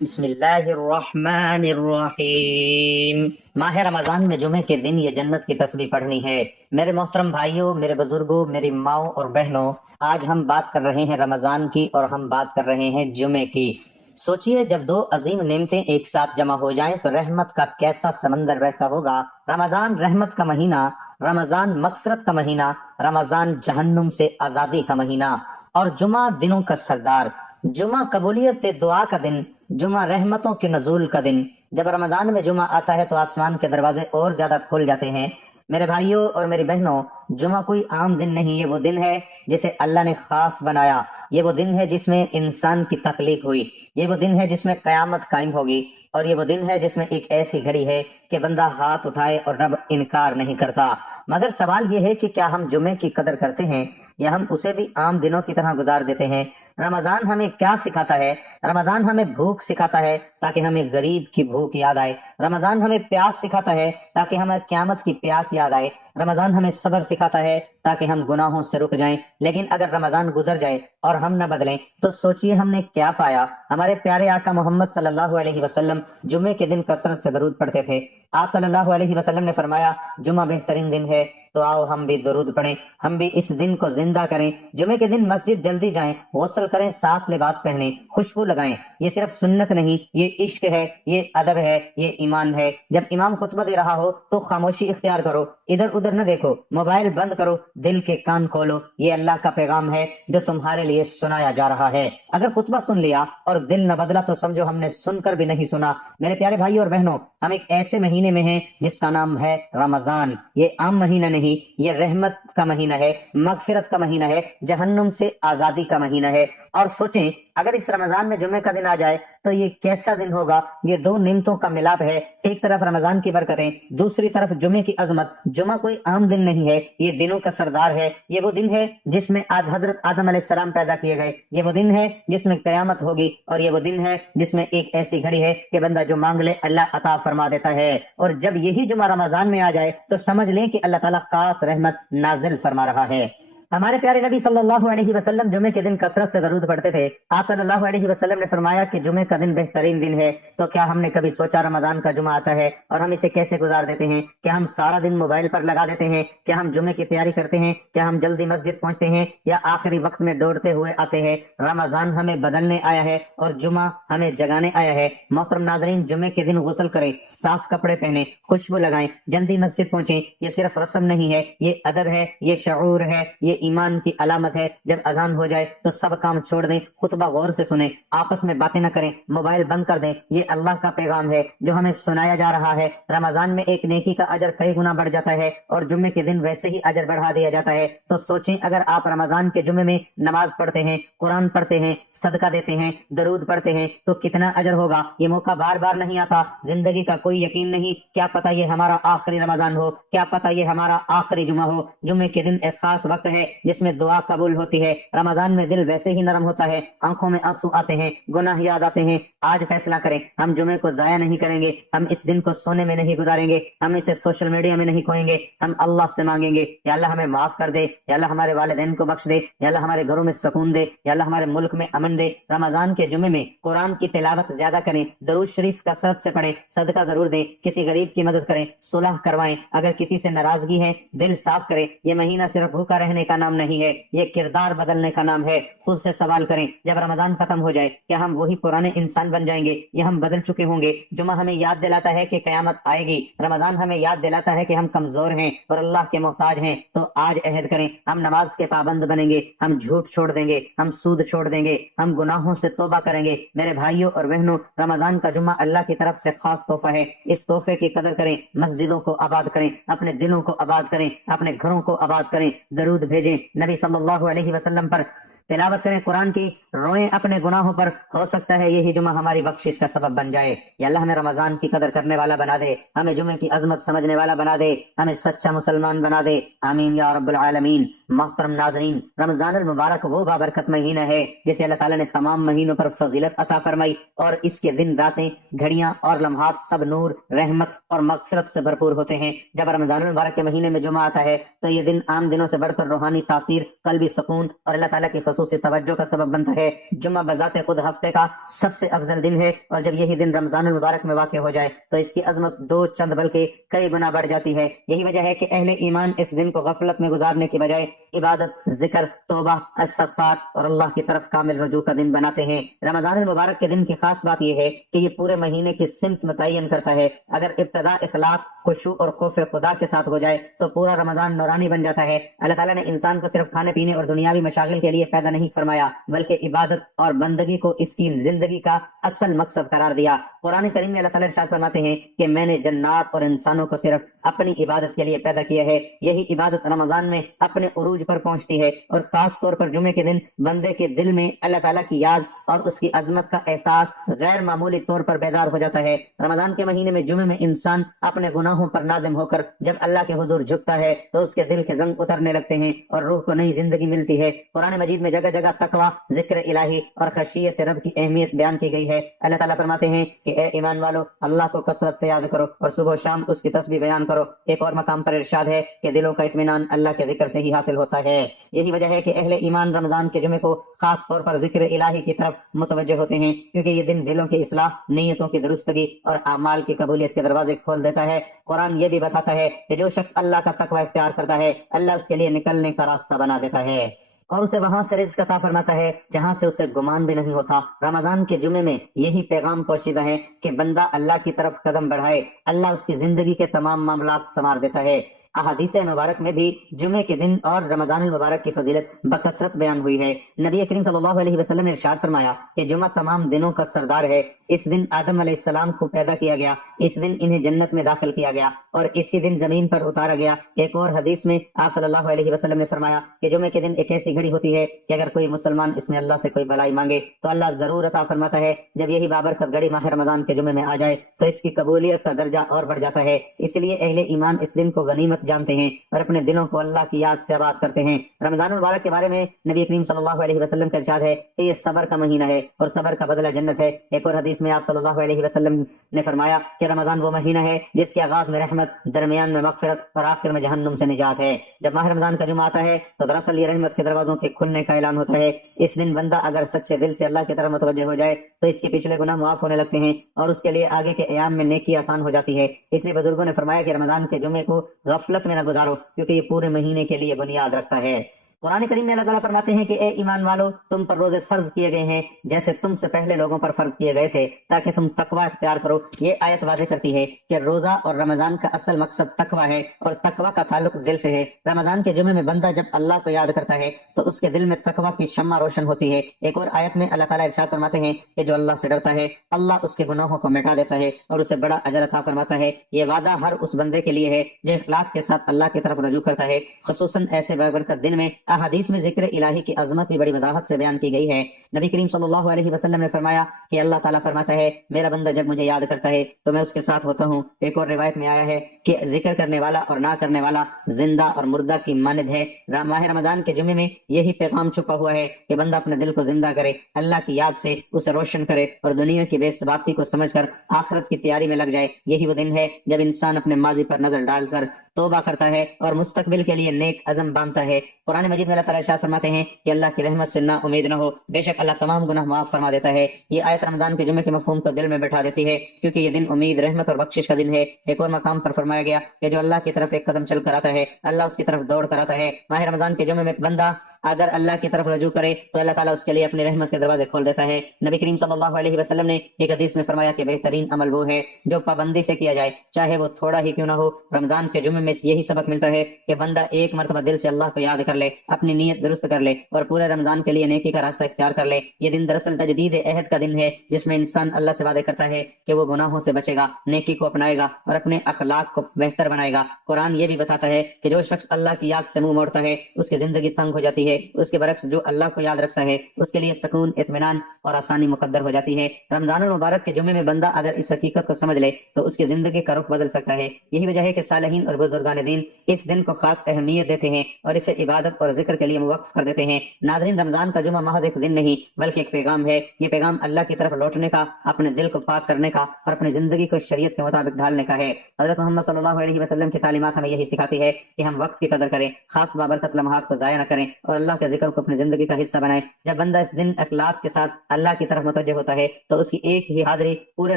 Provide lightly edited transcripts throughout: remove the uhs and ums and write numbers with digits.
بسم اللہ الرحمن الرحیم۔ ماہ رمضان میں جمعے کے دن یہ جنت کی تسبیح پڑھنی ہے۔ میرے محترم بھائیوں، میرے بزرگوں، میری ماؤں اور بہنوں، آج ہم بات کر رہے ہیں رمضان کی اور ہم بات کر رہے ہیں جمعے کی۔ سوچئے جب دو عظیم نعمتیں ایک ساتھ جمع ہو جائیں تو رحمت کا کیسا سمندر بہتا ہوگا۔ رمضان رحمت کا مہینہ، رمضان مغفرت کا مہینہ، رمضان جہنم سے آزادی کا مہینہ، اور جمعہ دنوں کا سردار، جمعہ قبولیت دعا کا دن، جمعہ رحمتوں کے نزول کا دن۔ جب رمضان میں جمعہ آتا ہے تو آسمان کے دروازے اور زیادہ کھل جاتے ہیں۔ میرے بھائیوں اور میری بہنوں، جمعہ کوئی عام دن نہیں، یہ وہ دن ہے جسے اللہ نے خاص بنایا۔ یہ وہ دن ہے جس میں انسان کی تخلیق ہوئی، یہ وہ دن ہے جس میں قیامت قائم ہوگی، اور یہ وہ دن ہے جس میں ایک ایسی گھڑی ہے کہ بندہ ہاتھ اٹھائے اور رب انکار نہیں کرتا۔ مگر سوال یہ ہے کہ کیا ہم جمعے کی قدر کرتے ہیں یا ہم اسے بھی عام دنوں کی طرح گزار دیتے ہیں؟ رمضان ہمیں کیا سکھاتا ہے؟ رمضان ہمیں بھوک سکھاتا ہے تاکہ ہمیں غریب کی بھوک یاد آئے۔ رمضان ہمیں پیاس سکھاتا ہے تاکہ ہمیں قیامت کی پیاس یاد آئے۔ رمضان ہمیں صبر سکھاتا ہے تاکہ ہم گناہوں سے رک جائیں۔ لیکن اگر رمضان گزر جائے اور ہم نہ بدلیں تو سوچئے ہم نے کیا پایا۔ ہمارے پیارے آقا محمد صلی اللہ علیہ وسلم جمعے کے دن کثرت سے درود پڑھتے تھے۔ آپ صلی اللہ علیہ وسلم نے فرمایا، جمعہ بہترین دن ہے تو آؤ ہم بھی درود پڑھیں، ہم بھی اس دن کو زندہ کریں۔ جمعے کے دن مسجد جلدی جائیں، غسل کریں، صاف لباس پہنیں، خوشبو لگائیں۔ یہ صرف سنت نہیں، یہ عشق ہے، یہ ادب ہے، یہ ایمان ہے۔ جب امام خطبہ دے رہا ہو تو خاموشی اختیار کرو، ادھر ادھر نہ دیکھو، موبائل بند کرو، دل کے کان کھولو۔ یہ اللہ کا پیغام ہے جو تمہارے لیے سنایا جا رہا ہے۔ اگر خطبہ سن لیا اور دل نہ بدلا تو سمجھو ہم نے سن کر بھی نہیں سنا۔ میرے پیارے بھائی اور بہنوں، ہم ایک ایسے مہینے میں ہیں جس کا نام ہے رمضان۔ یہ عام مہینہ نہیں، یہ رحمت کا مہینہ ہے، مغفرت کا مہینہ ہے، جہنم سے آزادی کا مہینہ ہے۔ اور سوچیں اگر اس رمضان میں جمعے کا دن آ جائے تو یہ کیسا دن ہوگا۔ یہ دو نعمتوں کا ملاپ ہے، ایک طرف رمضان کی برکتیں، دوسری طرف جمعے کی عظمت۔ جمعہ کوئی عام دن نہیں ہے، یہ دنوں کا سردار ہے۔ یہ وہ دن ہے جس میں آج حضرت آدم علیہ السلام پیدا کیے گئے، یہ وہ دن ہے جس میں قیامت ہوگی، اور یہ وہ دن ہے جس میں ایک ایسی گھڑی ہے کہ بندہ جو مانگ لے اللہ عطا فرما دیتا ہے۔ اور جب یہی جمعہ رمضان میں آ جائے تو سمجھ لیں کہ اللہ تعالیٰ خاص رحمت نازل فرما رہا ہے۔ ہمارے پیارے نبی صلی اللہ علیہ وسلم جمعے کے دن کثرت سے درود پڑھتے تھے۔ آپ صلی اللہ علیہ وسلم نے فرمایا کہ جمعے کا دن بہترین دن ہے۔ تو کیا ہم نے کبھی سوچا رمضان کا جمعہ آتا ہے اور ہم اسے کیسے گزار دیتے ہیں؟ کیا ہم سارا دن موبائل پر لگا دیتے ہیں؟ کیا ہم جمعے کی تیاری کرتے ہیں؟ کیا ہم جلدی مسجد پہنچتے ہیں یا آخری وقت میں دوڑتے ہوئے آتے ہیں؟ رمضان ہمیں بدلنے آیا ہے اور جمعہ ہمیں جگانے آیا ہے۔ محترم ناظرین، جمعے کے دن غسل کریں، صاف کپڑے پہنیں، خوشبو لگائیں، جلدی مسجد پہنچیں۔ یہ صرف رسم نہیں ہے، یہ ادب ہے، یہ شعور ہے، یہ ایمان کی علامت ہے۔ جب اذان ہو جائے تو سب کام چھوڑ دیں، خطبہ غور سے سنیں، آپس میں باتیں نہ کریں، موبائل بند کر دیں۔ یہ اللہ کا پیغام ہے جو ہمیں سنایا جا رہا ہے۔ رمضان میں ایک نیکی کا اجر کئی گنا بڑھ جاتا ہے اور جمعے کے دن ویسے ہی اجر بڑھا دیا جاتا ہے۔ تو سوچیں اگر آپ رمضان کے جمعے میں نماز پڑھتے ہیں، قرآن پڑھتے ہیں، صدقہ دیتے ہیں، درود پڑھتے ہیں تو کتنا اجر ہوگا۔ یہ موقع بار بار نہیں آتا، زندگی کا کوئی یقین نہیں، کیا پتہ یہ ہمارا آخری رمضان ہو، کیا پتہ یہ ہمارا آخری جمعہ ہو۔ جمعے کے دن ایک خاص وقت ہے جس میں دعا قبول ہوتی ہے۔ رمضان میں دل ویسے ہی نرم ہوتا ہے، آنکھوں میں آنسو آتے ہیں، گناہ یاد آتے ہیں۔ آج فیصلہ کریں، ہم جمعے کو ضائع نہیں کریں گے، ہم اس دن کو سونے میں نہیں گزاریں گے، ہم اسے سوشل میڈیا میں نہیں کھوئیں گے۔ ہم اللہ سے مانگیں گے، یا اللہ ہمیں معاف کر دے، یا اللہ ہمارے والدین کو بخش دے، یا اللہ ہمارے گھروں میں سکون دے، یا اللہ ہمارے ملک میں امن دے۔ رمضان کے جمعے میں قرآن کی تلاوت زیادہ کریں، درود شریف کثرت سے پڑھیں، صدقہ ضرور دیں، کسی غریب کی مدد کریں، صلح کروائیں، اگر کسی سے ناراضگی ہے دل صاف کریں۔ یہ مہینہ صرف بھوکا رہنے کا نام نہیں ہے، یہ کردار بدلنے کا نام ہے۔ خود سے سوال کریں، جب رمضان ختم ہو جائے کیا ہم وہی پرانے انسان بن جائیں گے یا ہم بدل چکے ہوں گے؟ جمعہ ہمیں یاد دلاتا ہے کہ قیامت آئے گی، رمضان ہمیں یاد دلاتا ہے کہ ہم کمزور ہیں اور اللہ کے محتاج ہیں۔ تو آج عہد کریں، ہم نماز کے پابند بنیں گے، ہم جھوٹ چھوڑ دیں گے، ہم سود چھوڑ دیں گے، ہم گناہوں سے توبہ کریں گے۔ میرے بھائیوں اور بہنوں، رمضان کا جمعہ اللہ کی طرف سے خاص تحفہ ہے، اس تحفے کی قدر کریں، مسجدوں کو آباد کریں، اپنے دلوں کو آباد کریں، اپنے گھروں کو آباد کریں، درود بھیجیں، نبی صلی اللہ علیہ وسلم پر تلاوت کریں قرآن کی، روئیں اپنے گناہوں پر، ہو سکتا ہے یہی جمعہ ہماری بخشش کا سبب بن جائے۔ یا اللہ ہمیں رمضان کی قدر کرنے والا بنا دے، ہمیں جمعے کی عظمت سمجھنے والا بنا دے، ہمیں سچا مسلمان بنا دے، آمین یا رب العالمین۔ محترم ناظرین، رمضان المبارک وہ بابرکت مہینہ ہے جسے اللہ تعالیٰ نے تمام مہینوں پر فضیلت عطا فرمائی، اور اس کے دن، راتیں، گھڑیاں اور لمحات سب نور، رحمت اور مغفرت سے بھرپور ہوتے ہیں۔ جب رمضان المبارک کے مہینے میں جمعہ آتا ہے تو یہ دن عام دنوں سے بڑھ کر روحانی تاثیر، قلبی سکون اور اللہ تعالیٰ کی خصوصی توجہ کا سبب بنتا ہے۔ جمعہ بذات خود ہفتے کا سب سے افضل دن ہے، اور جب یہی دن رمضان المبارک میں واقع ہو جائے تو اس کی عظمت دو چند بلکہ کئی گنا بڑھ جاتی ہے۔ یہی وجہ ہے کہ اہل ایمان اس دن کو غفلت میں گزارنے کی بجائے عبادت، ذکر، توبہ، استغفار اور اللہ کی طرف کامل رجوع کا دن بناتے ہیں۔ رمضان المبارک کے دن کی خاص بات یہ ہے کہ یہ پورے مہینے کی سمت متعین کرتا ہے۔ اگر ابتدا اخلاص، خشوع اور خوف خدا کے ساتھ ہو جائے تو پورا رمضان نورانی بن جاتا ہے۔ اللہ تعالیٰ نے انسان کو صرف کھانے پینے اور دنیاوی مشاغل کے لیے پیدا نہیں فرمایا، بلکہ عبادت اور بندگی کو اس کی زندگی کا اصل مقصد قرار دیا۔ قرآن کریم میں اللہ تعالیٰ ارشاد فرماتے ہیں کہ میں نے جنات اور انسانوں کو صرف اپنی عبادت کے لیے پیدا کیا ہے۔ یہی عبادت رمضان میں اپنے عروج پر پہنچتی ہے، اور خاص طور پر جمعے کے دن بندے کے دل میں اللہ تعالیٰ کی یاد اور اس کی عظمت کا احساس غیر معمولی طور پر بیدار ہو جاتا ہے۔ رمضان کے مہینے میں جمعے میں انسان اپنے گناہوں پر نادم ہو کر جب اللہ کے حضور جھکتا ہے تو اس کے دل کے زنگ اترنے لگتے ہیں اور روح کو نئی زندگی ملتی ہے۔ قرآن مجید میں جگہ جگہ تقویٰ، ذکر الہی اور خشیت رب کی اہمیت بیان کی گئی ہے۔ اللہ تعالیٰ فرماتے ہیں کہ اے ایمان والو، اللہ کو کثرت سے یاد کرو اور صبح و شام اس کی تسبیح بیان کرو۔ ایک اور مقام پر ارشاد ہے کہ دلوں کا اطمینان اللہ کے ذکر سے ہی حاصل ہوتا ہے۔ یہی وجہ ہے کہ اہل ایمان رمضان کے جمعے کو خاص طور پر ذکر الہی کی طرف متوجہ ہوتے ہیں، کیونکہ یہ دن دلوں کی اصلاح، نیتوں کی درستگی اور اعمال کی قبولیت کے دروازے کھول دیتا ہے۔ قرآن یہ بھی بتاتا ہے کہ جو شخص اللہ کا تقوی اختیار کرتا ہے، اللہ اس کے لیے نکلنے کا راستہ بنا دیتا ہے اور اسے وہاں سے رزق عطا فرماتا ہے جہاں سے اسے گمان بھی نہیں ہوتا۔ رمضان کے جمعے میں یہی پیغام پوشیدہ ہے کہ بندہ اللہ کی طرف قدم بڑھائے، اللہ اس کی زندگی کے تمام معاملات سنوار دیتا ہے۔ احادیث مبارک میں بھی جمعے کے دن اور رمضان المبارک کی فضیلت بکثرت بیان ہوئی ہے۔ نبی کریم صلی اللہ علیہ وسلم نے ارشاد فرمایا کہ جمعہ تمام دنوں کا سردار ہے۔ اس دن آدم علیہ السلام کو پیدا کیا گیا، اس دن انہیں جنت میں داخل کیا گیا اور اسی دن زمین پر اتارا گیا۔ ایک اور حدیث میں آپ صلی اللہ علیہ وسلم نے فرمایا کہ جمعے کے دن ایک ایسی گھڑی ہوتی ہے کہ اگر کوئی مسلمان اس میں اللہ سے کوئی بھلائی مانگے تو اللہ ضرور عطا فرماتا ہے۔ جب یہی بابرکت گھڑی ماہ رمضان کے جمعے میں آ جائے تو اس کی قبولیت کا درجہ اور بڑھ جاتا ہے۔ اس لیے اہل ایمان اس دن کو غنیمت جانتے ہیں اور اپنے دلوں کو اللہ کی یاد سے آباد کرتے ہیں۔ رمضان المبارک کے بارے میں نبی کریم صلی اللہ علیہ وسلم کا ارشاد ہے کہ یہ صبر کا مہینہ ہے اور صبر کا بدلہ جنت ہے۔ ایک اور حدیث میں آپ صلی اللہ علیہ وسلم نے فرمایا کہ رمضان وہ مہینہ ہے جس کے آغاز میں رحمت، درمیان میں مغفرت اور آخر میں جہنم سے نجات ہے۔ جب ماہ رمضان کا جمعہ آتا ہے تو دراصل یہ رحمت کے دروازوں کے کھلنے کا اعلان ہوتا ہے۔ اس دن بندہ اگر سچے دل سے اللہ کی طرف متوجہ ہو جائے تو اس کے پچھلے گناہ معاف ہونے لگتے ہیں اور اس کے لیے آگے کے ایام میں نیکی آسان ہو جاتی ہے۔ اس لیے بزرگوں نے فرمایا کہ رمضان کے جمعے کو غفلت میں نہ گزارو، کیونکہ یہ پورے مہینے کے لیے بنیاد رکھتا ہے۔ قرآن کریم میں اللہ تعالیٰ فرماتے ہیں کہ اے ایمان والو، تم پر روزے فرض کیے گئے ہیں جیسے تم سے پہلے لوگوں پر فرض کیے گئے تھے تاکہ تم تقوی اختیار کرو۔ یہ آیت واضح کرتی ہے کہ روزہ اور رمضان کا اصل مقصد تقوی ہے اور تقوی کا تعلق دل سے ہے۔ رمضان کے جمعے میں بندہ جب اللہ کو یاد کرتا ہے تو اس کے دل میں تقوی کی شمع روشن ہوتی ہے۔ ایک اور آیت میں اللہ تعالیٰ ارشاد فرماتے ہیں کہ جو اللہ سے ڈرتا ہے اللہ اس کے گناہوں کو مٹا دیتا ہے اور اسے بڑا اجر عطا فرماتا ہے۔ یہ وعدہ ہر اس بندے کے لیے ہے جو اخلاص کے ساتھ اللہ کی طرف رجوع کرتا ہے، خصوصاً ایسے بابرکت دن میں۔ احادیث میں ذکر الہی کی عظمت بھی بڑی وضاحت سے بیان کی گئی ہے۔ نبی کریم صلی اللہ علیہ وسلم نے فرمایا کہ اللہ تعالیٰ فرماتا ہے میرا بندہ جب مجھے یاد کرتا ہے تو میں اس کے ساتھ ہوتا ہوں۔ ایک اور روایت میں آیا ہے کہ ذکر کرنے والا اور نہ کرنے والا زندہ اور مردہ کی مانند ہے۔ ماہ رمضان کے جمعے میں یہی پیغام چھپا ہوا ہے کہ بندہ اپنے دل کو زندہ کرے، اللہ کی یاد سے اسے روشن کرے اور دنیا کی بے ثباتی کو سمجھ کر آخرت کی تیاری میں لگ جائے۔ یہی وہ دن ہے جب انسان اپنے ماضی پر نظر ڈال کر توبہ کرتا ہے اور مستقبل کے لیے نیک عزم باندھتا ہے۔ قرآن مجید میں اللہ تعالیٰ ارشاد فرماتے ہیں کہ اللہ کی رحمت سے نا امید نہ ہو، بے شک اللہ تمام گناہ معاف فرما دیتا ہے۔ یہ آیت رمضان کے جمعے کے مفہوم کو دل میں بٹھا دیتی ہے، کیونکہ یہ دن امید، رحمت اور بخشش کا دن ہے۔ ایک اور مقام پر فرمایا گیا کہ جو اللہ کی طرف ایک قدم چل کر آتا ہے اللہ اس کی طرف دوڑ کر آتا ہے۔ ماہ رمضان کے جمعے میں بندہ اگر اللہ کی طرف رجوع کرے تو اللہ تعالیٰ اس کے لیے اپنی رحمت کے دروازے کھول دیتا ہے۔ نبی کریم صلی اللہ علیہ وسلم نے ایک حدیث میں فرمایا کہ بہترین عمل وہ ہے جو پابندی سے کیا جائے، چاہے وہ تھوڑا ہی کیوں نہ ہو۔ رمضان کے جمعے میں یہی سبق ملتا ہے کہ بندہ ایک مرتبہ دل سے اللہ کو یاد کر لے، اپنی نیت درست کر لے اور پورے رمضان کے لیے نیکی کا راستہ اختیار کر لے۔ یہ دن دراصل تجدید عہد کا دن ہے، جس میں انسان اللہ سے وعدے کرتا ہے کہ وہ گناہوں سے بچے گا، نیکی کو اپنائے گا اور اپنے اخلاق کو بہتر بنائے گا۔ قرآن یہ بھی بتاتا ہے کہ جو شخص اللہ کی یاد سے منہ موڑتا ہے اس کی زندگی تنگ ہو جاتی ہے، اس کے برعکس جو اللہ کو یاد رکھتا ہے اس کے لیے سکون، اطمینان اور آسانی مقدر ہو جاتی ہے۔ رمضان المبارک کے جمعے میں بندہ اگر اس حقیقت کو سمجھ لے تو اس کی زندگی کا رخ بدل سکتا ہے۔ یہی وجہ ہے کہ صالحین اور بزرگان دین اس دن کو خاص اہمیت دیتے ہیں اور اسے عبادت اور ذکر کے لیے موقف کر دیتے ہیں۔ ناظرین، رمضان کا جمعہ محض ایک دن نہیں بلکہ ایک پیغام ہے۔ یہ پیغام اللہ کی طرف لوٹنے کا، اپنے دل کو پاک کرنے کا اور اپنی زندگی کو شریعت کے مطابق ڈھالنے کا ہے۔ حضرت محمد صلی اللہ علیہ وسلم کی تعلیمات ہمیں یہی سکھاتی ہے کہ ہم وقت کی قدر کریں، خاص بابرکت لمحات کو ضائع نہ کریں اور اور اللہ کے ذکر کو اپنی زندگی کا حصہ بنائے۔ جب بندہ اس دن اخلاص کے ساتھ اللہ کی طرف متوجہ ہوتا ہے تو اس کی ایک ہی حاضری پورے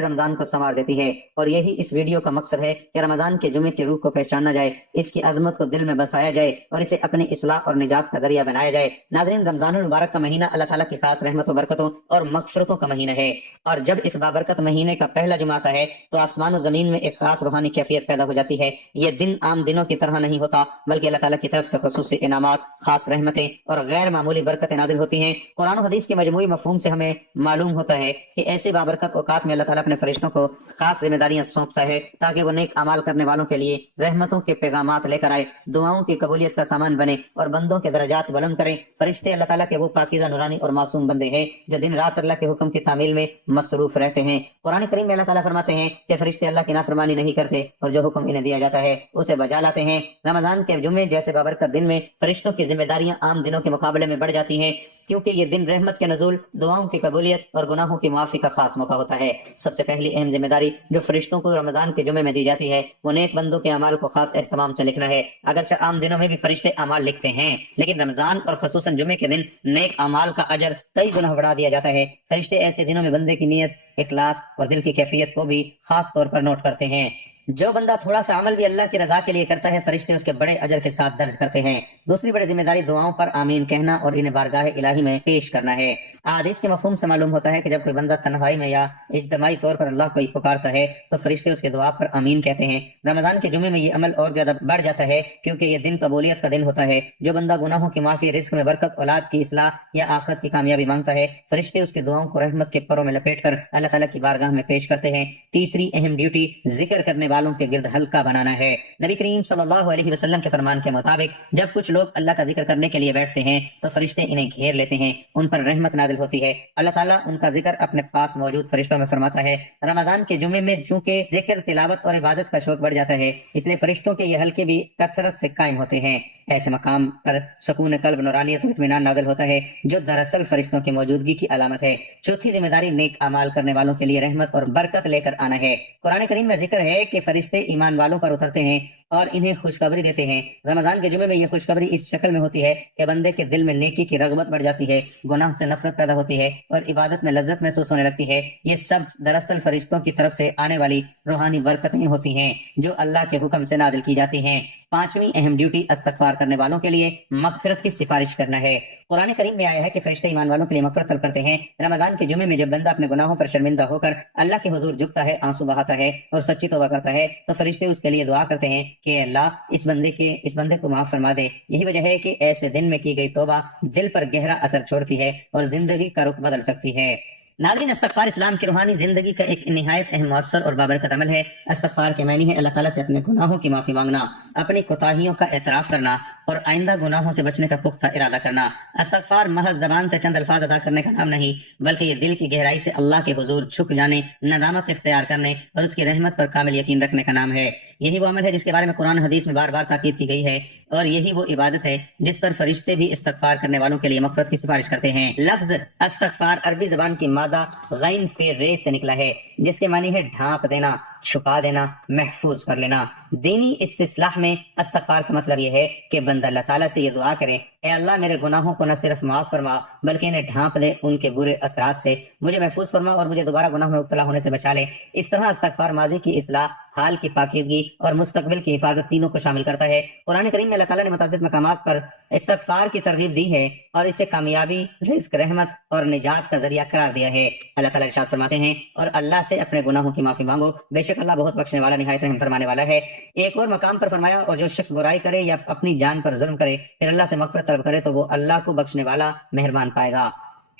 رمضان کو سنوار دیتی ہے، اور یہی اس ویڈیو کا مقصد ہے کہ رمضان کے جمعے کی روح کو پہچانا جائے، اس کی عظمت کو دل میں بسایا جائے اور اسے اپنی اصلاح اور نجات کا ذریعہ بنایا جائے۔ ناظرین، رمضان المبارک کا مہینہ اللہ تعالیٰ کی خاص رحمت و برکتوں اور مغفرتوں کا مہینہ ہے، اور جب اس بابرکت مہینے کا پہلا جمعہ آتا ہے تو آسمان و زمین میں ایک خاص روحانی کیفیت پیدا ہو جاتی ہے۔ یہ دن عام دنوں کی طرح نہیں ہوتا، بلکہ اللہ تعالیٰ کی طرف سے خصوصی انعامات، خاص رحمتیں اور غیر معمولی برکتیں نازل ہوتی ہیں۔ قرآن و حدیث کے مجموعی مفہوم سے ہمیں معلوم ہوتا ہے کہ ایسے بابرکت اوقات میں اللہ تعالیٰ اپنے فرشتوں کو خاص ذمہ داریاں سونپتا ہے تاکہ وہ نیک اعمال کرنے والوں کے لیے رحمتوں کے پیغامات لے کر آئے، دعاؤں کی قبولیت کا سامان بنے اور بندوں کے درجات بلند کریں۔ فرشتے اللہ تعالیٰ کے وہ پاکیزہ نورانی اور معصوم بندے ہیں جو دن رات اللہ کے حکم کی تعمیل میں مصروف رہتے ہیں۔ قرآن کریم میں اللہ تعالیٰ فرماتے ہیں کہ فرشتے اللہ کی نافرمانی نہیں کرتے اور جو حکم انہیں دیا جاتا ہے اسے بجا لاتے ہیں۔ رمضان کے جمعے جیسے بابرکت دن میں فرشتوں کی ذمہ داریاں عام دنوں کے مقابلے میں بڑھ جاتی ہیں، کیونکہ یہ دن رحمت کے نزول، دعاؤں کی قبولیت اور گناہوں کی معافی کا خاص موقع ہوتا ہے۔ سب سے پہلی اہم ذمہ داری جو فرشتوں کو رمضان کے جمعے میں دی جاتی ہے وہ نیک بندوں کے اعمال کو خاص اہتمام سے لکھنا ہے۔ اگرچہ عام دنوں میں بھی فرشتے اعمال لکھتے ہیں، لیکن رمضان اور خصوصاً جمعے کے دن نیک اعمال کا اجر کئی گنا بڑھا دیا جاتا ہے۔ فرشتے ایسے دنوں میں بندے کی نیت، اخلاص اور دل کی کیفیت کو بھی خاص طور پر نوٹ کرتے ہیں۔ جو بندہ تھوڑا سا عمل بھی اللہ کی رضا کے لیے کرتا ہے، فرشتے اس کے بڑے اجر کے ساتھ درج کرتے ہیں۔ دوسری بڑی ذمہ داری دعاؤں پر آمین کہنا اور انہیں بارگاہ الہی میں پیش کرنا ہے۔ احادیث کے مفہوم سے معلوم ہوتا ہے کہ جب کوئی بندہ تنہائی میں یا اجتماعی طور پر اللہ کو پکارتا ہے تو فرشتے اس کے دعا پر آمین کہتے ہیں۔ رمضان کے جمعے میں یہ عمل اور زیادہ بڑھ جاتا ہے کیونکہ یہ دن قبولیت کا دن ہوتا ہے۔ جو بندہ گناہوں کی معافی، رزق میں برکت، اولاد کی اصلاح یا آخرت کی کامیابی مانگتا ہے، فرشتے اس کے دعاؤں کو رحمت کے پروں میں لپیٹ کر اللہ تعالیٰ کی بارگاہ میں پیش کرتے ہیں۔ تیسری اہم ڈیوٹی ذکر کرنے والوں کے گرد حلقہ بنانا ہے۔ نبی کریم صلی اللہ علیہ وسلم کے فرمان کے مطابق جب کچھ لوگ اللہ کا ذکر کرنے کے لیے بیٹھتے ہیں تو فرشتے انہیں گھیر لیتے ہیں، ان پر رحمت نازل ہوتی ہے۔ اللہ تعالیٰ ان کا ذکر اپنے پاس موجود فرشتوں میں فرماتا ہے۔ رمضان کے جمعے میں چونکہ ذکر، تلاوت اور عبادت کا شوق بڑھ جاتا ہے، اس لیے فرشتوں کے یہ حلقے بھی کثرت سے قائم ہوتے ہیں۔ ایسے مقام پر سکون قلب، نورانیت اور اطمینان نازل ہوتا ہے جو دراصل فرشتوں کی موجودگی کی علامت ہے۔ چوتھی ذمہ داری نیک اعمال کرنے والوں کے لیے رحمت اور برکت لے کر آنا ہے۔ قرآن کریم میں ذکر ہے کہ فرشتے ایمان والوں پر اترتے ہیں اور انہیں خوشخبری دیتے ہیں۔ رمضان کے جمعے میں یہ خوشخبری اس شکل میں ہوتی ہے کہ بندے کے دل میں نیکی کی رغبت بڑھ جاتی ہے، گناہ سے نفرت پیدا ہوتی ہے اور عبادت میں لذت محسوس ہونے لگتی ہے۔ یہ سب دراصل فرشتوں کی طرف سے آنے والی روحانی برکتیں ہوتی ہیں جو اللہ کے حکم سے نازل کی جاتی ہیں۔ پانچویں اہم ڈیوٹی استغفار کرنے والوں کے لیے مغفرت کی سفارش کرنا ہے۔ قرآن کریم میں آیا ہے کہ فرشتے ایمان والوں کے لیے مغفرت طلب کرتے ہیں۔ رمضان کے جمعے میں جب بندہ اپنے گناہوں پر شرمندہ ہو کر اللہ کے حضور جھکتا ہے، آنسو بہاتا ہے اور سچی توبہ کرتا ہے تو فرشتے اس کے لیے دعا کرتے ہیں کہ اللہ اس بندے کو معاف فرما دے۔ یہی وجہ ہے کہ ایسے دن میں کی گئی توبہ دل پر گہرا اثر چھوڑتی ہے اور زندگی کا رخ بدل سکتی ہے۔ ناظرین، استغفار اسلام کی روحانی زندگی کا ایک نہایت اہم، مؤثر اور بابرکت عمل ہے۔ استغفار کے معنی ہے اللہ تعالیٰ سے اپنے گناہوں کی معافی مانگنا، اپنی کوتاہیوں کا اعتراف کرنا اور آئندہ گناہوں سے بچنے کا پختہ ارادہ کرنا۔ استغفار محض زبان سے چند الفاظ ادا کرنے کا نام نہیں، بلکہ یہ دل کی گہرائی سے اللہ کے حضور جھک جانے، ندامت اختیار کرنے اور اس کی رحمت پر کامل یقین رکھنے کا نام ہے۔ یہی وہ عمل ہے جس کے بارے میں قرآن حدیث میں بار بار تاکید کی گئی ہے، اور یہی وہ عبادت ہے جس پر فرشتے بھی استغفار کرنے والوں کے لیے مغفرت کی سفارش کرتے ہیں۔ لفظ استغفار عربی زبان کی مادہ غین فی رے سے نکلا ہے، جس کے معنی ہے ڈھانپ دینا، چھپا دینا، محفوظ کر لینا۔ دینی استصلاح میں استغفار کا مطلب یہ ہے کہ بندہ اللہ تعالیٰ سے یہ دعا کرے، اے اللہ میرے گناہوں کو نہ صرف معاف فرما بلکہ انہیں ڈھانپ دے، ان کے برے اثرات سے مجھے محفوظ فرما اور مجھے دوبارہ گناہ میں مبتلا ہونے سے بچا لے۔ اس طرح استغفار ماضی کی اصلاح، حال کی پاکیزگی اور مستقبل کی حفاظت تینوں کو شامل کرتا ہے۔ قرآن کریم میں اللہ تعالیٰ نے متعدد مقامات پر استغفار کی ترغیب دی ہے اور اسے کامیابی، رزق، رحمت اور نجات کا ذریعہ قرار دیا ہے۔ اللہ تعالیٰ ارشاد فرماتے ہیں، اور اللہ سے اپنے گناہوں کی معافی مانگو، بے شک اللہ بہت بخشنے والا، نہایت رحم فرمانے والا ہے۔ ایک اور مقام پر فرمایا، اور جو شخص برائی کرے یا اپنی جان پر ظلم کرے پھر اللہ سے مغفرت طلب کرے تو وہ اللہ کو بخشنے والا، مہربان پائے گا۔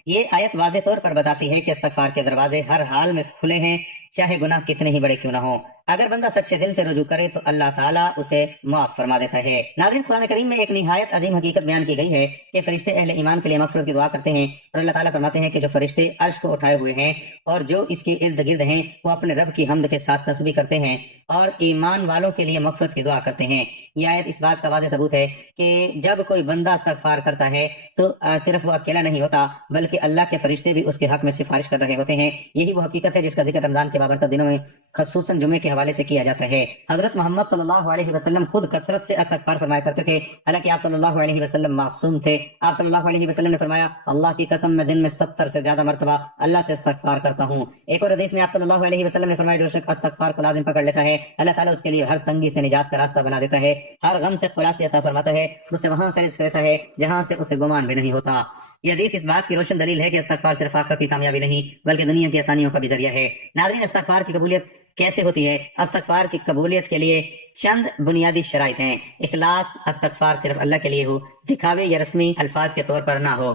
یہ آیت واضح طور پر بتاتی ہے کہ استغفار کے دروازے ہر حال میں کھلے ہیں، چاہے گناہ کتنے ہی بڑے کیوں نہ ہوں۔ اگر بندہ سچے دل سے رجوع کرے تو اللہ تعالیٰ اسے معاف فرما دیتا ہے۔ ناظرین، قرآن کریم میں ایک نہایت عظیم حقیقت بیان کی گئی ہے کہ فرشتے اہل ایمان کے لیے مغفرت کی دعا کرتے ہیں، اور اللہ تعالیٰ فرماتے ہیں کہ جو فرشتے عرش کو اٹھائے ہوئے ہیں اور جو اس کے ارد گرد ہیں وہ اپنے رب کی حمد کے ساتھ تسبیح کرتے ہیں اور ایمان والوں کے لیے مغفرت کی دعا کرتے ہیں۔ یہ آیت اس بات کا واضح ثبوت ہے کہ جب کوئی بندہ استغفار کرتا ہے تو صرف وہ اکیلا نہیں ہوتا بلکہ اللہ کے فرشتے بھی اس کے حق میں سفارش کر رہے ہوتے ہیں۔ یہی وہ حقیقت ہے جس کا ذکر رمضان کے بابرکت دنوں میں خصوصاً جمعے کے حوالے سے کیا جاتا ہے۔ حضرت محمد صلی اللہ علیہ وسلم خود کثرت سے استغفار فرمایا کرتے تھے، حالانکہ آپ صلی اللہ علیہ وسلم معصوم تھے۔ آپ صلی اللہ علیہ وسلم نے فرمایا، اللہ کی قسم میں دن میں 70 سے زیادہ مرتبہ اللہ سے استغفار کرتا ہوں۔ ایک اور حدیث میں آپ صلی اللہ علیہ وسلم نے فرمایا، جو شخص استغفار کو لازم پکڑ لیتا ہے اللہ تعالیٰ اس کے لیے ہر تنگی سے نجات کا راستہ بنا دیتا ہے، ہر غم سے خلاصی عطا فرماتا ہے، اسے وہاں سے رزق دیتا ہے جہاں سے اسے گمان بھی نہیں ہوتا۔ یہ حدیث اس بات کی روشن دلیل ہے کہ استغفار صرف آخرت کی کامیابی نہیں بلکہ دنیا کی آسانیوں کا بھی ذریعہ ہے۔ ناظرین، استغفار کی قبولیت کیسے ہوتی ہے؟ استغفار کی قبولیت کے لیے چند بنیادی شرائط ہیں۔ اخلاص، استغفار صرف اللہ کے لیے ہو، دکھاوے یا رسمی الفاظ کے طور پر نہ ہو،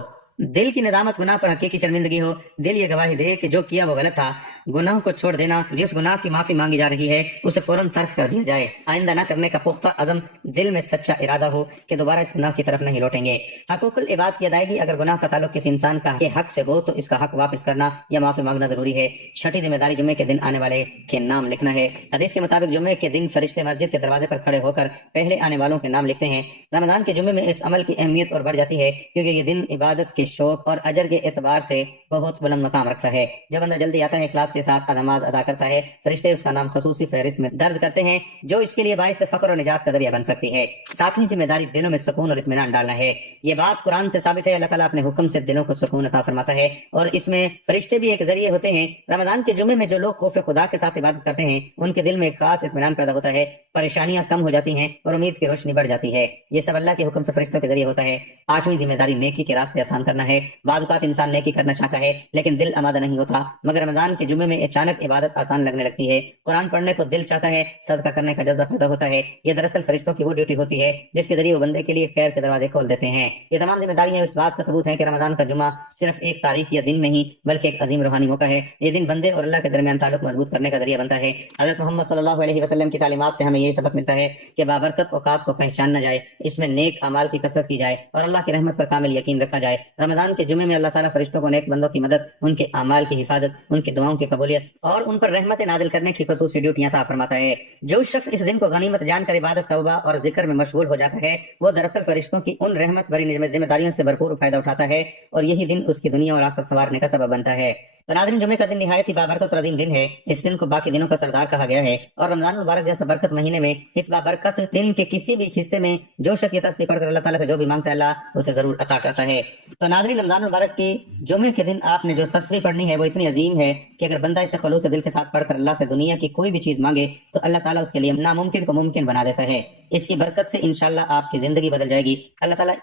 دل کی ندامت گناہ پر حقیقی شرمندگی ہو، دل یہ گواہی دے کہ جو کیا وہ غلط تھا، گناہ کو چھوڑ دینا، جس گناہ کی معافی مانگی جا رہی ہے اسے فوراً ترک کر دیا جائے، آئندہ نہ کرنے کا پختہ عزم، دل میں سچا ارادہ ہو کہ دوبارہ اس گناہ کی طرف نہیں لوٹیں گے۔ حقوق العباد کی ادائیگی، اگر گناہ کا تعلق کسی انسان کا حق سے ہو تو اس کا حق واپس کرنا یا معافی مانگنا ضروری ہے۔ چھٹی ذمہ داری، جمعے کے دن آنے والے کے نام لکھنا ہے۔ حدیث کے مطابق جمعے کے دن فرشتے مسجد کے دروازے پر کھڑے ہو کر پہلے آنے والوں کے نام لکھتے ہیں۔ رمضان کے جمعے میں اس عمل کی اہمیت اور بڑھ جاتی ہے کیونکہ یہ دن عبادت کے شوق اور اجر کے اعتبار سے بہت بلند مقام رکھتا ہے۔ جب بندہ جلدی آتا ہے، اخلاص کے ساتھ نماز ادا کرتا ہے، فرشتے اس کا نام خصوصی فہرست میں درج کرتے ہیں جو اس کے لیے باعث فخر اور نجات کا ذریعہ بن سکتی ہے۔ ساتویں ذمہ داری، دلوں میں سکون اور اطمینان ڈالنا ہے۔ یہ بات قرآن سے ثابت ہے، اللہ تعالیٰ اپنے حکم سے دلوں کو سکون عطا فرماتا ہے اور اس میں فرشتے بھی ایک ذریعے ہوتے ہیں۔ رمضان کے جمعے میں جو لوگ خوف خدا کے ساتھ عبادت کرتے ہیں ان کے دل میں ایک خاص اطمینان پیدا ہوتا ہے، پریشانیاں کم ہو جاتی ہیں اور امید کی روشنی بڑھ جاتی ہے۔ یہ سب اللہ کے حکم سے فرشتوں کے ذریعے ہوتا ہے۔ آٹھویں ذمہ داری، نیکی کے راستے آسان کرنا ہے۔ بعض اوقات انسان نیکی کرنا چاہتا ہے لیکن دل آمادہ نہیں ہوتا، مگر رمضان کے جمعے میں اچانک عبادت آسان لگنے لگتی ہے، قرآن پڑھنے کو دل چاہتا ہے، صدقہ کرنے کا جذبہ پیدا ہوتا ہے۔ یہ دراصل فرشتوں کی وہ ڈیوٹی ہوتی ہے جس کے ذریعے وہ بندے کے لیے خیر کے دروازے کھول دیتے ہیں۔ یہ تمام ذمہ داریاں اس بات کا ثبوت ہیں کہ رمضان کا جمعہ صرف ایک تاریخ یا دن نہیں بلکہ ایک عظیم روحانی موقع ہے۔ یہ دن بندے اور اللہ کے درمیان تعلق مضبوط کرنے کا ذریعہ بنتا ہے۔ حضرت محمد صلی اللہ علیہ وسلم کی تعلیمات سے ہمیں یہ سبق ملتا ہے کہ بابرکت اوقات کو پہچانا جائے، اس میں نیک اعمال کی کثرت کی جائے اور اللہ کی رحمت پر کامل یقین رکھا جائے۔ رمضان کے جمعے میں اللہ تعالیٰ فرشتوں کو نیک بندوں کی مدد، ان کے اعمال کی حفاظت، ان کی دعاؤں کی قبولیت اور ان پر رحمت نازل کرنے کی خصوصی ڈیوٹیاں عطا فرماتا ہے۔ جو شخص اس دن کو غنیمت جان کر عبادت، توبہ اور ذکر میں مشغول ہو جاتا ہے وہ دراصل فرشتوں کی ان رحمت بھری ذمہ داریوں سے بھرپور فائدہ اٹھاتا ہے اور یہی دن اس کی دنیا اور آخرت سنوارنے کا سبب بنتا ہے۔ تو ناظرین، جمعے کا دن نہایت ہی بابرکت اور عظیم دن ہے۔ اس دن کو باقی دنوں کا سردار کہا گیا ہے اور رمضان المبارک جیسا برکت مہینے میں اس بابرکت دن کے کسی بھی حصے میں جو شخص یہ تسبیح پڑھ کر اللہ تعالیٰ سے جو بھی مانگتا ہے اللہ اسے ضرور عطا کرتا ہے۔ تو ناظرین، رمضان المبارک کی جمعے کے دن آپ نے جو تسبیح پڑھنی ہے وہ اتنی عظیم ہے کہ اگر بندہ اسے خلوص دل کے ساتھ پڑھ کر اللہ سے دنیا کی کوئی بھی چیز مانگے تو اللہ تعالیٰ اس کے لیے ناممکن کو ممکن بنا دیتا ہے۔ اس کی برکت سے انشاءاللہ آپ کی زندگی بدل جائے گی۔ اللہ تعالیٰ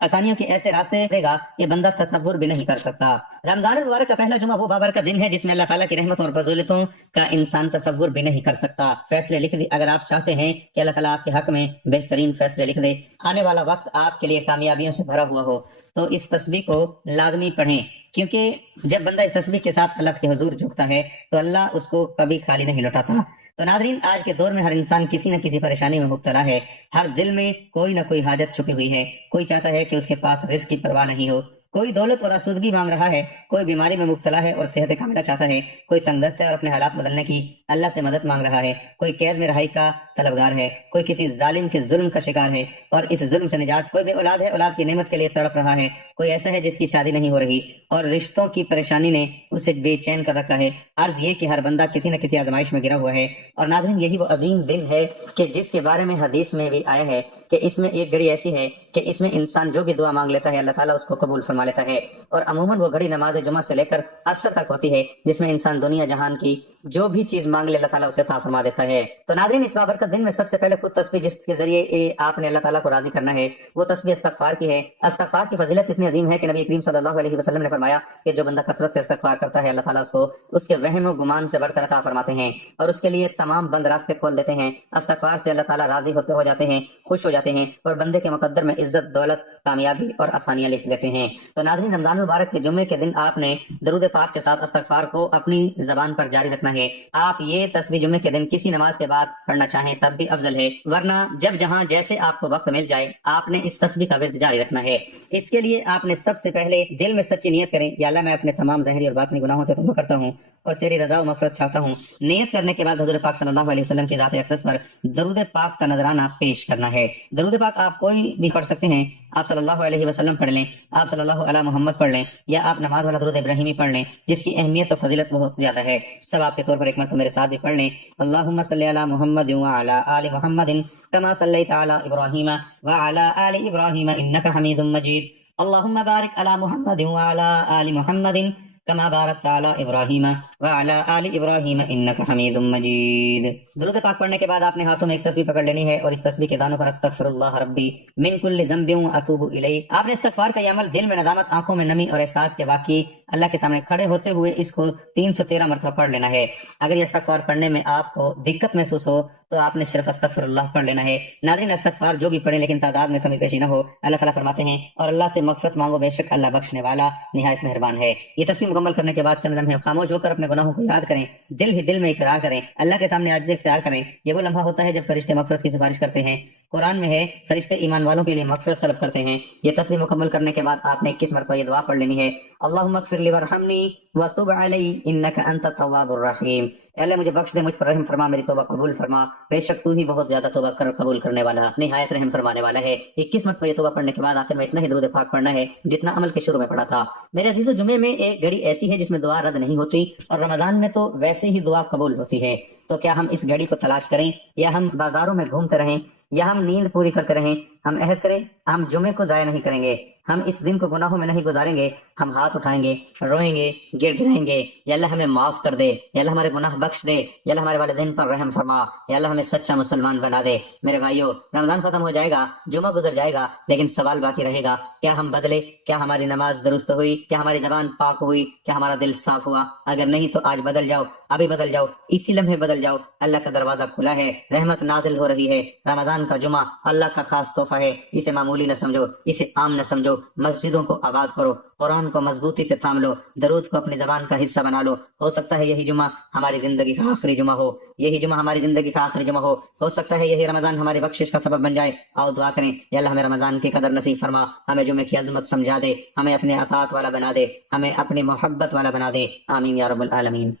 آسانیوں کے ایسے راستے دے گا کہ بندہ تصور بھی نہیں کر سکتا۔ رمضان المبارک کا پہلا جمعہ وہ بابرکت دن ہے جس میں اللہ تعالیٰ کی رحمت اور فضیلتوں کا انسان تصور بھی نہیں کر سکتا۔ فیصلے لکھ دی، اگر آپ چاہتے ہیں کہ اللہ تعالیٰ آپ کے حق میں بہترین فیصلے لکھ دے، آنے والا وقت آپ کے لیے کامیابیوں سے بھرا ہوا ہو، تو اس تسبیح کو لازمی پڑھیں، کیونکہ جب بندہ اس تسبیح کے ساتھ اللہ کے حضور جھکتا ہے تو اللہ اس کو کبھی خالی نہیں لوٹاتا۔ تو ناظرین، آج کے دور میں ہر انسان کسی نہ کسی پریشانی میں مبتلا ہے، ہر دل میں کوئی نہ کوئی حاجت چھپی ہوئی ہے۔ کوئی چاہتا ہے کہ اس کے پاس رزق کی پرواہ نہیں ہو، کوئی دولت اور آسودگی مانگ رہا ہے، کوئی بیماری میں مبتلا ہے اور صحت کاملہ چاہتا ہے، کوئی تنگ دست ہے اور اپنے حالات بدلنے کی اللہ سے مدد مانگ رہا ہے، کوئی قید میں رہائی کا طلبگار ہے، کوئی کسی ظالم کے ظلم کا شکار ہے اور اس ظلم سے نجات، کوئی بے اولاد ہے، اولاد کی نعمت کے لیے تڑپ رہا ہے، کوئی ایسا ہے جس کی شادی نہیں ہو رہی اور رشتوں کی پریشانی نے اسے بے چین کر رکھا ہے۔ عرض یہ کہ ہر بندہ کسی نہ کسی آزمائش میں گرا ہوا ہے اور ناظرین، یہی وہ عظیم دن ہے کہ جس کے بارے میں حدیث میں بھی آیا ہے کہ اس میں ایک گھڑی ایسی ہے کہ اس میں انسان جو بھی دعا مانگ لیتا ہے اللہ تعالیٰ اس کو قبول فرما لیتا ہے، اور عموماً وہ گھڑی نماز جمعہ سے لے کر عصر تک ہوتی ہے جس میں انسان دنیا جہان کی جو بھی چیز مانگ لے اللہ تعالیٰ اسے عطا فرما دیتا ہے۔ تو ناظرین، اس بابرکت دن میں سب سے پہلے خود تسبیح جس کے ذریعے آپ نے اللہ تعالیٰ کو راضی کرنا ہے وہ تسبیح استغفار کی ہے۔ استغفار کی فضیلت اتنی عظیم ہے کہ نبی کریم صلی اللہ علیہ وسلم نے فرمایا کہ جو بندہ کثرت سے استغفار کرتا ہے اللہ تعالیٰ اس کو اس کے وہم و گمان سے بڑھ کر عطا فرماتے ہیں اور اس کے لیے تمام بند راستے کھول دیتے ہیں۔ استغفار سے اللہ تعالیٰ راضی ہو جاتے ہیں، خوش ہو جاتے ہیں اور بندے کے مقدر میں عزت، دولت، کامیابی اور آسانیاں لکھ دیتے ہیں۔ تو ناظرین، رمضان المبارک کے جمعے کے دن آپ نے درود پاک کے ساتھ استغفار کو اپنی زبان پر جاری رکھنا ہے۔ آپ یہ تسبیح جمعے کے دن کسی نماز کے بعد پڑھنا چاہیں تب بھی افضل ہے، ورنہ جب جہاں جیسے آپ کو وقت مل جائے آپ نے اس تسبیح کا ورد جاری رکھنا ہے۔ اس کے لیے آپ نے سب سے پہلے دل میں سچی نیت کریں، یا اللہ میں اپنے تمام ظاہری اور باطنی گناہوں سے توبہ کرتا ہوں اور تیری رضا و مغفرت چاہتا ہوں۔ نیت کرنے کے بعد حضور پاک صلی اللہ علیہ وسلم کی ذات اقدس پر درود پاک کا نذرانہ پیش کرنا ہے۔ درود پاک آپ کوئی بھی پڑھ سکتے ہیں، آپ صلی اللہ علیہ وسلم پڑھ لیں، آپ صلی اللہ علیہ محمد پڑھ لیں، یا آپ نماز والا درود ابراہیمی پڑھ لیں جس کی اہمیت و فضیلت بہت زیادہ ہے۔ ثواب کے طور پر ایک مرتبہ میرے ساتھ بھی پڑھ لیں، اللہم صلی علی محمد وعلی آل محمد کما صلیت علی ابراہیم وعلی آل ابراہیم انک حمید مجید، اللہم بارک علی محمد وعلی آل محمد کما بارکت علی ابراہیم وعلی آل ابراہیم انک حمید مجید۔ درود پاک پڑھنے کے بعد آپ نے ہاتھوں میں ایک تسبیح پکڑ لینی ہے اور اس تسبیح کے دانوں پر استغفر اللہ ربی من کل ذنب اتوب الیہ۔ آپ نے استغفار کا یہ عمل دل میں ندامت، آنکھوں میں نمی اور احساس کے باقی اللہ کے سامنے کھڑے ہوتے ہوئے اس کو 313 مرتبہ پڑھ لینا ہے۔ اگر یہ استغفار پڑھنے میں آپ کو دقت محسوس ہو تو آپ نے صرف استغفر اللہ پڑھ لینا ہے۔ ناظرین، استغفار جو بھی پڑھیں لیکن تعداد میں کمی بیشی نہ ہو۔ اللہ تعالیٰ فرماتے ہیں اور اللہ سے مغفرت مانگو، بے شک اللہ بخشنے والا نہایت مہربان ہے۔ یہ تسبیح مکمل کرنے کے بعد چند لمحے خاموش ہو کر اپنے گناہوں کو یاد کریں، دل ہی دل میں اقرار کریں، اللہ کے سامنے عاجزی اختیار کریں۔ یہ وہ لمحہ ہوتا ہے جب فرشتے مغفرت کی سفارش کرتے ہیں۔ قرآن میں ہے فرشتے ایمان والوں کے لیے مغفرت طلب کرتے ہیں۔ یہ تسبیح مکمل کرنے کے بعد آپ نے 21 مرتبہ یہ دعا پڑھ لینی ہے، اللہم اغفر لی وارحمنی وتب علی انک انت التواب الرحیم۔ اے اللہ مجھے بخش دے، مجھ پر رحم فرما، میری توبہ قبول فرما، بے شک تو ہی بہت زیادہ توبہ قبول کرنے والا، نہایت رحم فرمانے والا ہے۔ 21 مرتبہ یہ توبہ پڑھنے کے بعد آخر میں اتنا ہی درود پاک پڑھنا ہے جتنا عمل کے شروع میں پڑھا تھا۔ میرے عزیزو، جمعے میں ایک گھڑی ایسی ہے جس میں دعا رد نہیں ہوتی، اور رمضان میں تو ویسے ہی دعا قبول ہوتی ہے۔ تو کیا ہم اس گھڑی کو تلاش کریں، یا ہم بازاروں میں گھومتے رہیں، یا ہم نیند پوری کرتے رہیں؟ ہم عہد کریں ہم جمعے کو ضائع نہیں کریں گے، ہم اس دن کو گناہوں میں نہیں گزاریں گے۔ ہم ہاتھ اٹھائیں گے، روئیں گے، گڑ گڑائیں گے، یا اللہ ہمیں معاف کر دے، یا اللہ ہمارے گناہ بخش دے، یا اللہ ہمارے والدین پر رحم فرما، یا اللہ ہمیں سچا مسلمان بنا دے۔ میرے بھائیو، رمضان ختم ہو جائے گا، جمعہ گزر جائے گا، لیکن سوال باقی رہے گا، کیا ہم بدلے؟ کیا ہماری نماز درست ہوئی؟ کیا ہماری زبان پاک ہوئی؟ کیا ہمارا دل صاف ہوا؟ اگر نہیں تو آج بدل جاؤ، ابھی بدل جاؤ، اسی لمحے بدل جاؤ۔ اللہ کا دروازہ کھلا ہے، رحمت نازل ہو رہی ہے۔ رمضان کا جمعہ اللہ کا خاص تحفہ ہے، اسے معمولی نہ سمجھو، اسے عام نہ سمجھو۔ مسجدوں کو آباد کرو، قرآن کو مضبوطی سے تھام لو، درود کو اپنی زبان کا حصہ بنا لو۔ ہو سکتا ہے یہی جمعہ ہماری زندگی کا آخری جمعہ ہو، یہی جمعہ ہماری زندگی کا آخری جمعہ ہو سکتا ہے یہی رمضان ہماری بخشش کا سبب بن جائے۔ آؤ دعا کریں، یا اللہ ہمیں رمضان کی قدر نصیب فرما، ہمیں جمعے کی عظمت سمجھا دے، ہمیں اپنے اطاعت والا بنا دے، ہمیں اپنی محبت والا بنا دے، آمین یا رب العالمین۔